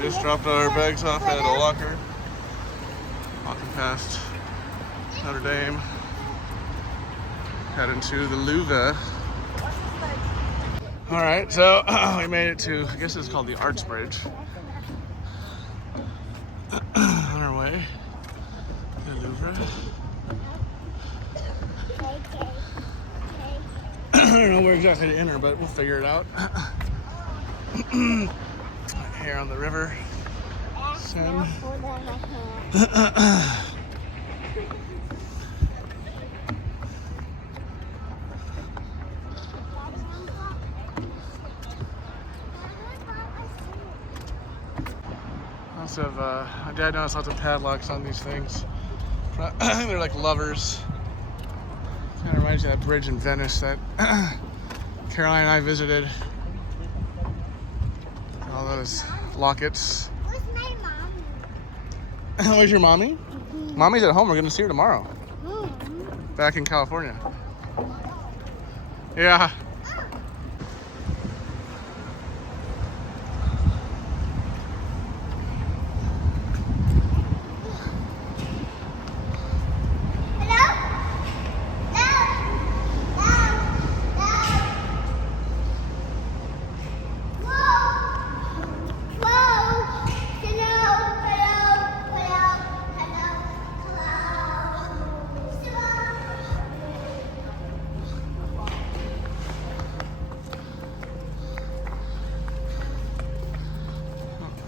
just dropped our bags off at a locker. Walking past Notre Dame. Heading to the Louvre. Alright, so we made it to, I guess it's called the Arts Bridge. On our way to the Louvre. I don't know where exactly to enter, but we'll figure it out. Here on the river. Seine. Lots of, my dad noticed lots of padlocks on these things. I think they're like lovers. Kind of reminds me of that bridge in Venice that Caroline and I visited. All those lockets. Where's my mommy? Where's your mommy? Mm-hmm. Mommy's at home. We're gonna see her tomorrow. Mm-hmm. Back in California. Yeah.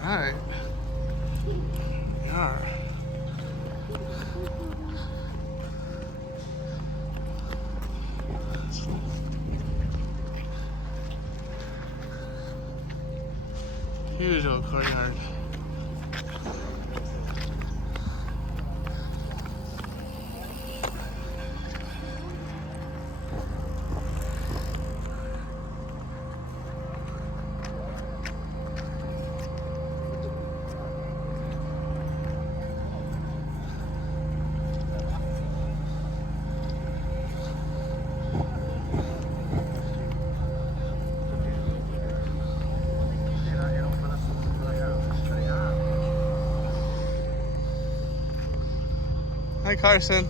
Alright. Yeah. Huge old courtyard. Hi, Carson.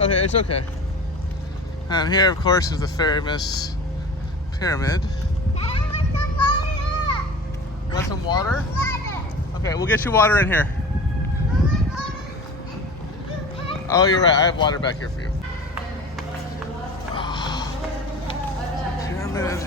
Okay, it's okay. And here, of course, is the famous pyramid. You want some water? Okay, we'll get you water in here. Oh, you're right. I have water back here for you. Pyramid.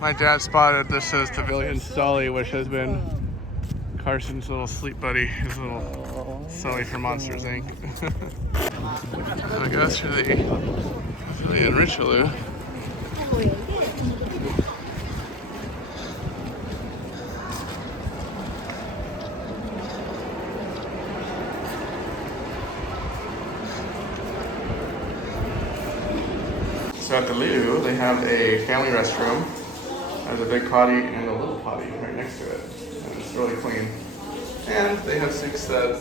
My dad spotted this as Pavillon Sully, which has been Carson's little sleep buddy, his little Sully from Monsters, Inc. So we go through the Pavillon Richelieu. So at the Louvre, they have a family restroom. There's a big potty and a little potty right next to it. And it's really clean. And they have 6 that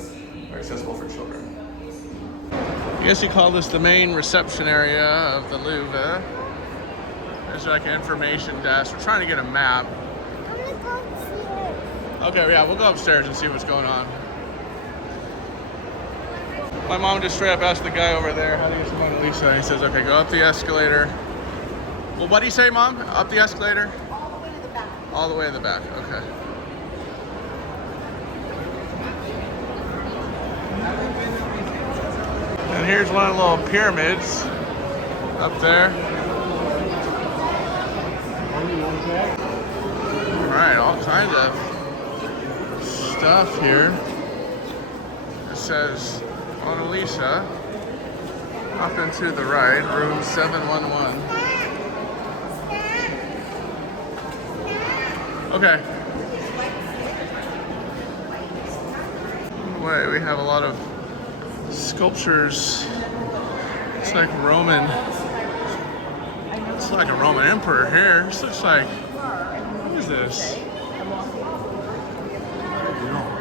are accessible for children. I guess you call this the main reception area of the Louvre. There's like an information desk. We're trying to get a map. I'm gonna go upstairs. Okay, yeah, we'll go upstairs and see what's going on. My mom just straight up asked the guy over there, how do you get to Mona Lisa? And he says, okay, go up the escalator. Well, what do you say, Mom? Up the escalator? All the way to the back. All the way in the back, okay. And here's one of the little pyramids. up there. Alright, all kinds of stuff here. It says Mona Lisa up and to the right, room 711. Okay. Wait, we have a lot of sculptures. It's like Roman. It's like a Roman emperor here. This looks like, what is this?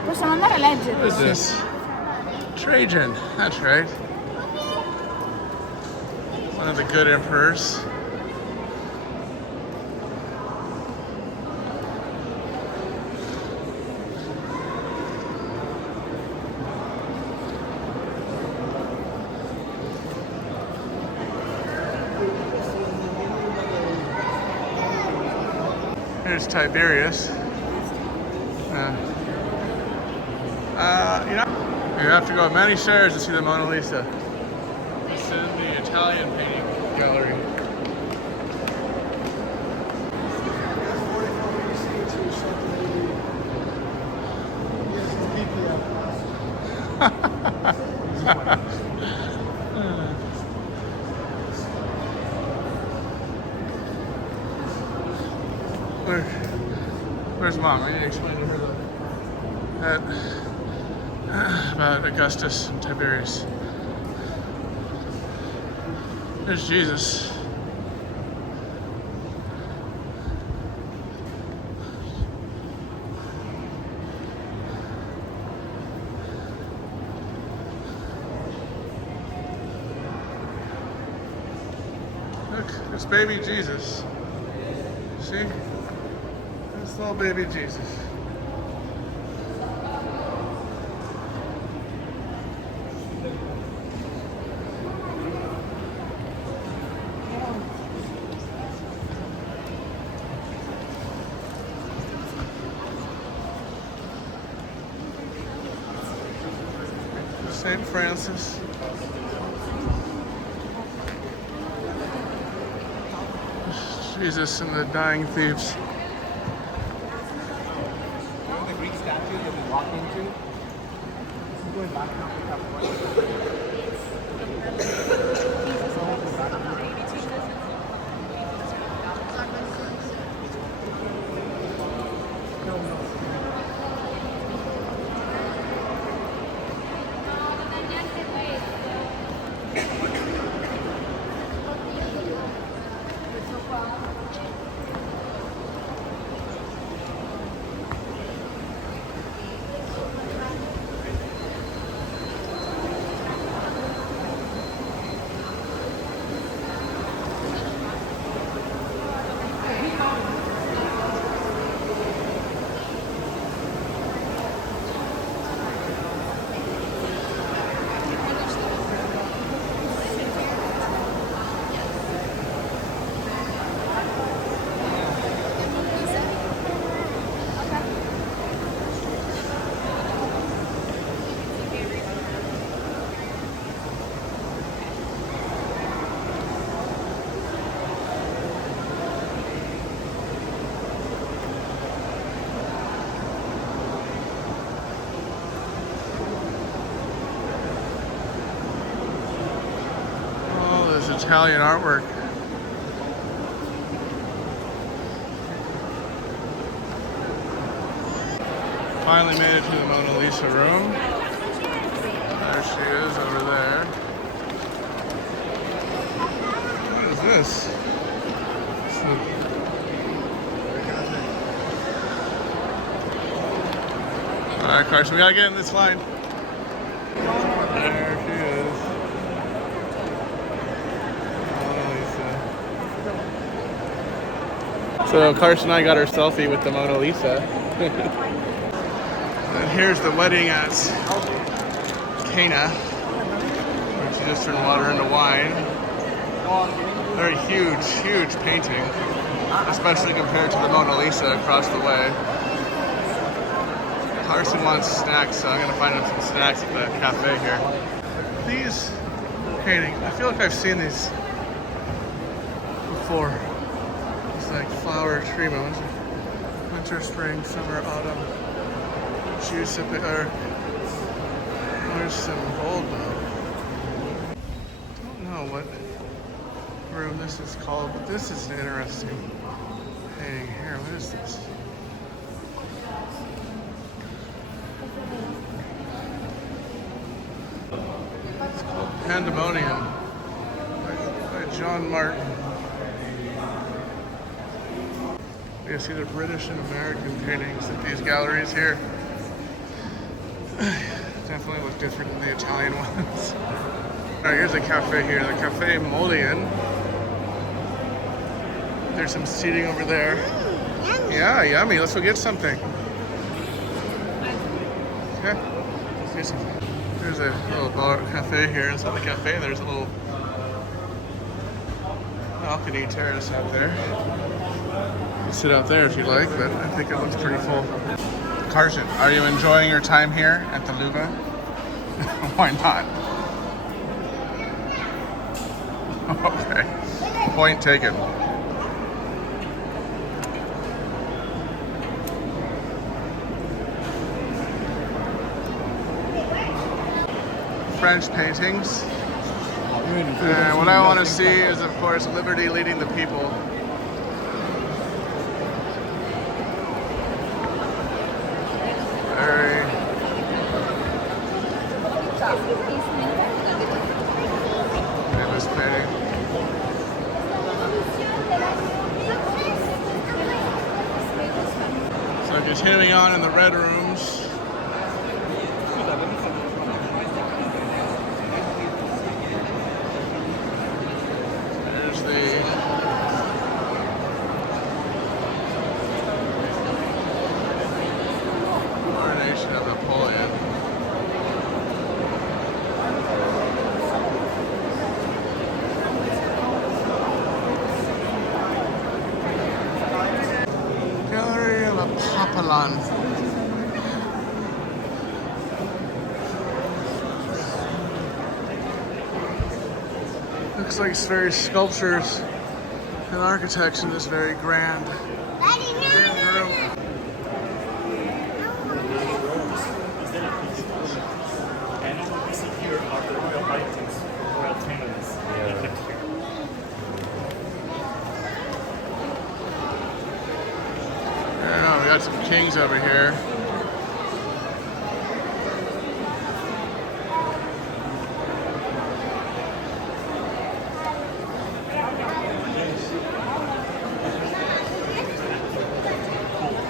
Possiamo andare a leggere. What is this? Trajan, that's right. One of the good emperors. Here's Tiberius. You know, you have to go up many stairs to see the Mona Lisa. This is the Italian painting gallery. Where's Mom? I need to explain to her that about Augustus and Tiberius. There's Jesus. Look, it's baby Jesus. See? That's little baby Jesus. St. Francis. Jesus and the dying thieves. The Greek statue that we walked into. This is going back now. Italian artwork. Finally made it to the Mona Lisa room. There she is over there. What is this? Alright, Carson, we gotta get in this line. There she is. So Carson and I got our selfie with the Mona Lisa. And here's the wedding at Cana, where she just turned water into wine. Very huge, huge painting, especially compared to the Mona Lisa across the way. Carson wants snacks, so I'm gonna find him some snacks at the cafe here. These paintings, I feel like I've seen these before. It's like flower treatment. Winter, spring, summer, autumn. Juice of or there's some gold though. Don't know what room this is called, but this is an interesting painting here. What is this? It's called Pandemonium by John Martin. You see the British and American paintings at these galleries here. Definitely look different than the Italian ones. Alright, here's a cafe here, the Cafe Molian. There's some seating over there. Yummy. Yeah, yummy. Let's go get something. Okay. There's a little bar cafe here inside the cafe. There's a little balcony terrace out there. You can sit out there if you like, but I think it looks pretty full. Carson, are you enjoying your time here at the Louvre? Why not? Okay. Point taken. French paintings. What I want to see is, of course, liberty leading the people. Very famous painting. So continuing on in the red rooms. There's the coronation of Napoleon. Gallery of Pavillon. Looks like it's very sculptures and architects in this very grand room. And what we see here are the royal items, royal families. Yeah, we got some kings over here.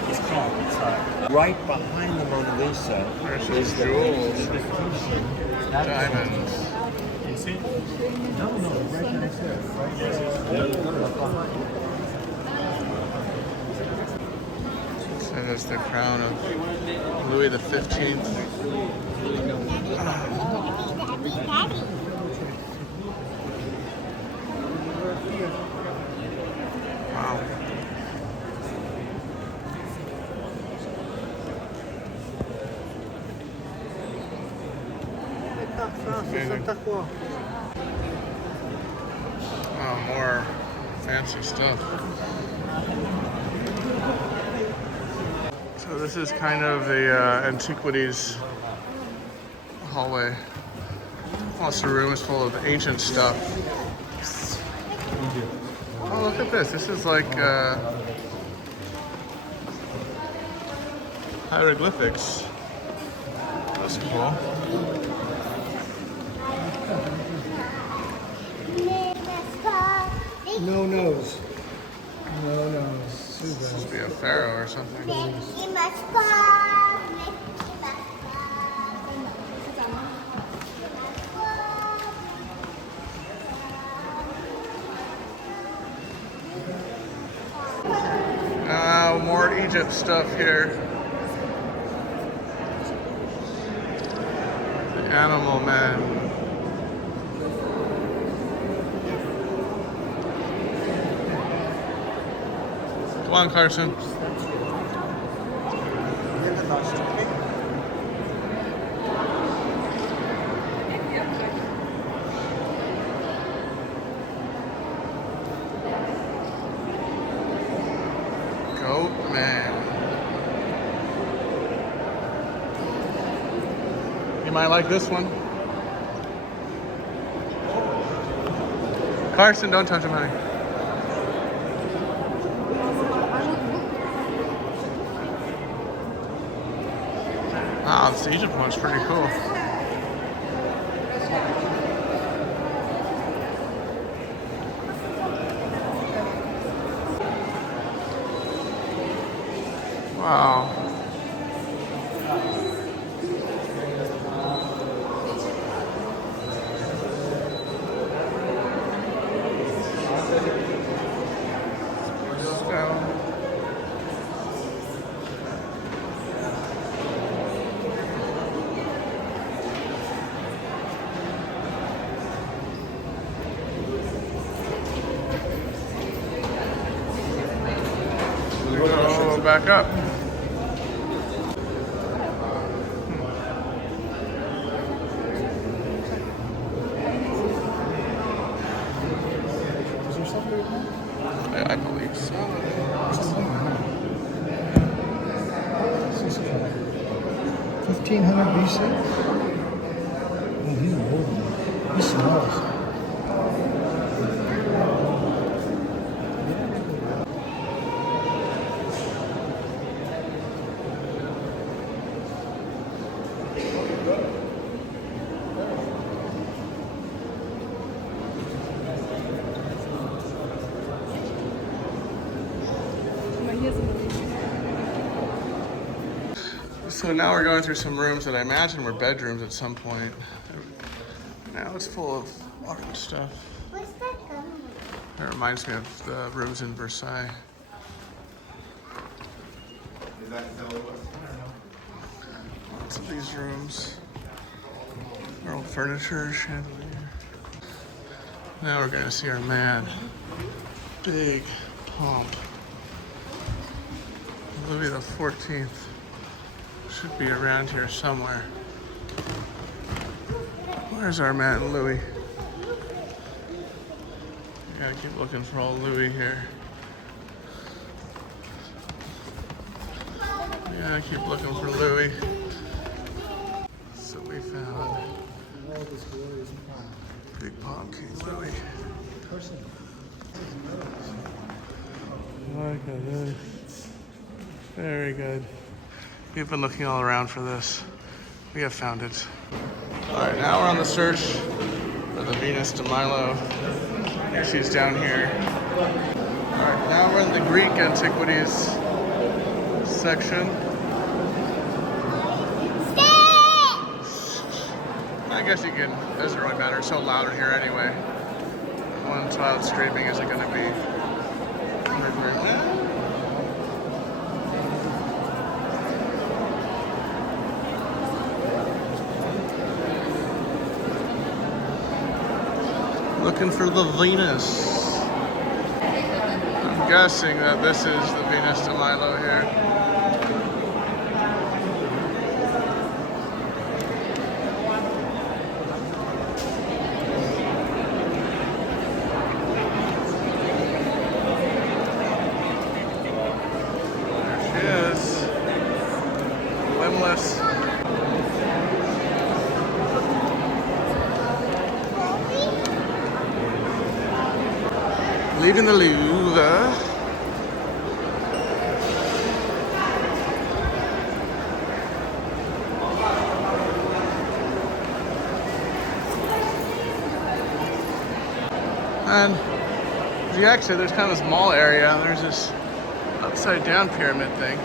His crown, right behind the Mona Lisa. There's some is the jewels, diffusion. diamonds. You see? No, right next there. Right And there's the crown of Louis the 15th. Wow. Oh, more fancy stuff. So this is kind of the Antiquities hallway. Most of the room is full of ancient stuff. Oh, look at this. This is like hieroglyphics. That's cool. No nose. No nose. Too This bad. must be a pharaoh or something. More Egypt stuff here. The Animal Man. Come on, Carson. might like this one. Carson, don't touch him, honey. Wow, this Egypt one's pretty cool. Wow. Go back up. I believe so. 1500 BC? Oh, he's old. He smells. So now we're going through some rooms that I imagine were bedrooms at some point. Now it's full of art and stuff. Where's that going? It reminds me of the rooms in Versailles. Is that what it was? I don't know. Lots of these rooms. Old furniture, chandelier. Now we're gonna see our man. Big pomp. Louis the 14th. Should be around here somewhere. Where's our man Louis? We gotta keep looking for old Louis here. We gotta keep looking for Louis. So we found Big Pomp King Louis. Okay, very good. We've been looking all around for this. We have found it. All right, now we're on the search for the Venus de Milo. She's down here. All right, now we're in the Greek Antiquities section. I guess you can, it doesn't really matter. It's so loud in here anyway. One child streaming isn't gonna be. Looking for the Venus. I'm guessing that this is the Venus de Milo here. There she is. Limbless. Leaving the Louvre. And as you exit, there's kind of a small area. There's this upside down pyramid thing.